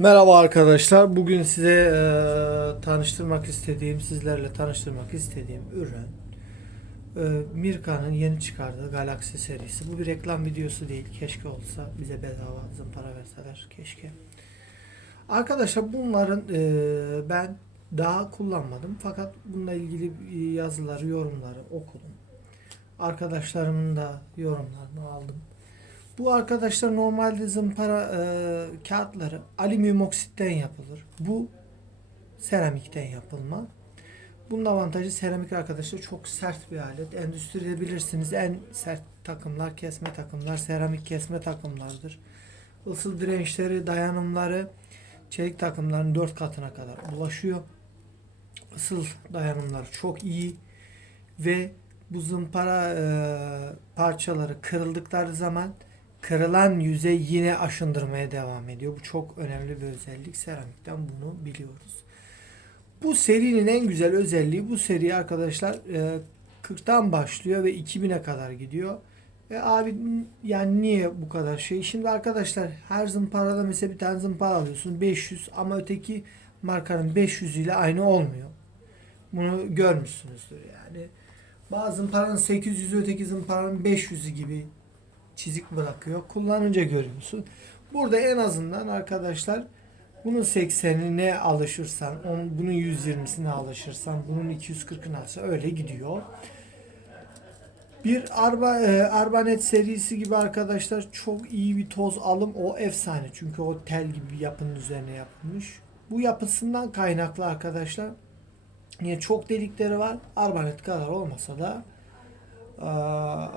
Merhaba arkadaşlar. Bugün size e, tanıştırmak istediğim, sizlerle tanıştırmak istediğim ürün e, Mirka'nın yeni çıkardığı Galaxy serisi. Bu bir reklam videosu değil. Keşke olsa bize bedava zımpara verseler. Keşke. Arkadaşlar bunların e, ben daha kullanmadım. Fakat bununla ilgili yazıları, yorumları okudum. Arkadaşlarımın da yorumlarını aldım. Bu arkadaşlar normalde zımpara e, kağıtları alüminyum oksitten yapılır. Bu seramikten yapılma. Bunun avantajı seramik arkadaşlar çok sert bir alet. Endüstride bilirsiniz en sert takımlar kesme takımlar seramik kesme takımlardır. Isıl dirençleri, dayanımları çelik takımların 4 katına kadar ulaşıyor. Isıl dayanımları çok iyi ve bu zımpara e, parçaları kırıldıkları zaman kırılan yüzey yine aşındırmaya devam ediyor. Bu çok önemli bir özellik. Seramikten bunu biliyoruz. Bu serinin en güzel özelliği bu seri arkadaşlar e, 40'tan başlıyor ve 2000'e kadar gidiyor. Ve abi yani niye bu kadar şey? Şimdi arkadaşlar her zımparada mesela bir tane zımpara alıyorsun 500 ama öteki markanın 500 ile aynı olmuyor. Bunu görmüşsünüzdür yani. Bazı zımparanın 800'ü öteki zımparanın 500'ü gibi çizik bırakıyor. Kullanınca görüyorsun. Burada en azından arkadaşlar bunun 80'ine alışırsan, onun, bunun 120'sine alışırsan, bunun 240'ına alışırsan öyle gidiyor. Bir arba, e, Arbanet serisi gibi arkadaşlar çok iyi bir toz alım. O efsane. Çünkü o tel gibi bir yapının üzerine yapılmış. Bu yapısından kaynaklı arkadaşlar. Niye çok delikleri var. Arbanet kadar olmasa da aa,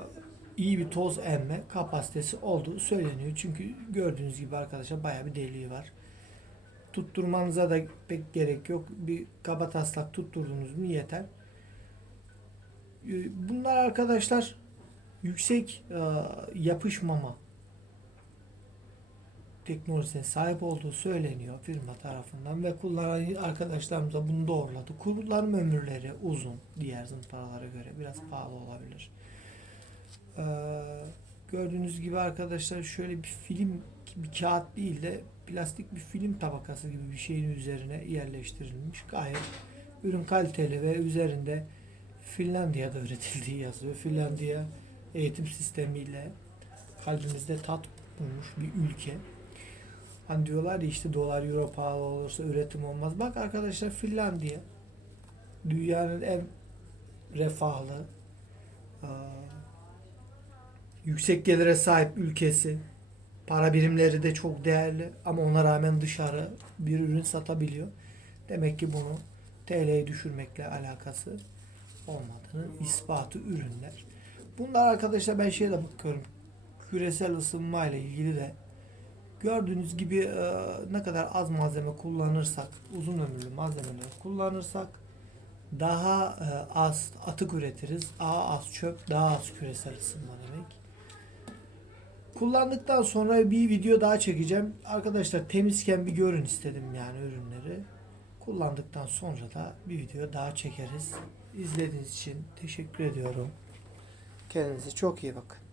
iyi bir toz emme kapasitesi olduğu söyleniyor. Çünkü gördüğünüz gibi arkadaşlar bayağı bir deliği var. Tutturmanıza da pek gerek yok. Bir kaba taslak tutturdunuz mu yeter. Ee, Bunlar arkadaşlar yüksek e, yapışmama teknolojisine sahip olduğu söyleniyor firma tarafından ve kullanan arkadaşlarımız da bunu doğruladı. Kullanım ömürleri uzun diğer zımparalara göre biraz pahalı olabilir. Ee, gördüğünüz gibi arkadaşlar şöyle bir film bir kağıt değil de plastik bir film tabakası gibi bir şeyin üzerine yerleştirilmiş. Gayet ürün kaliteli ve üzerinde Finlandiya'da üretildiği yazıyor. Finlandiya eğitim sistemiyle kalbimizde tat bulmuş bir ülke. Hani diyorlar ya işte dolar euro pahalı olursa üretim olmaz. Bak arkadaşlar Finlandiya dünyanın en refahlı aa, yüksek gelire sahip ülkesi. Para birimleri de çok değerli ama ona rağmen dışarı bir ürün satabiliyor. Demek ki bunu TL'ye düşürmekle alakası olmadığının ispatı ürünler. Bunlar arkadaşlar ben şeye bakıyorum. Küresel ısınma ile ilgili de gördüğünüz gibi e, ne kadar az malzeme kullanırsak, uzun ömürlü malzemeler kullanırsak daha e, az atık üretiriz. Daha az çöp, daha az küresel ısınma demek. Kullandıktan sonra bir video daha çekeceğim. Arkadaşlar temizken bir görün istedim yani ürünleri. Kullandıktan sonra da bir video daha çekeriz. İzlediğiniz için teşekkür ediyorum. Kendinize çok iyi bakın.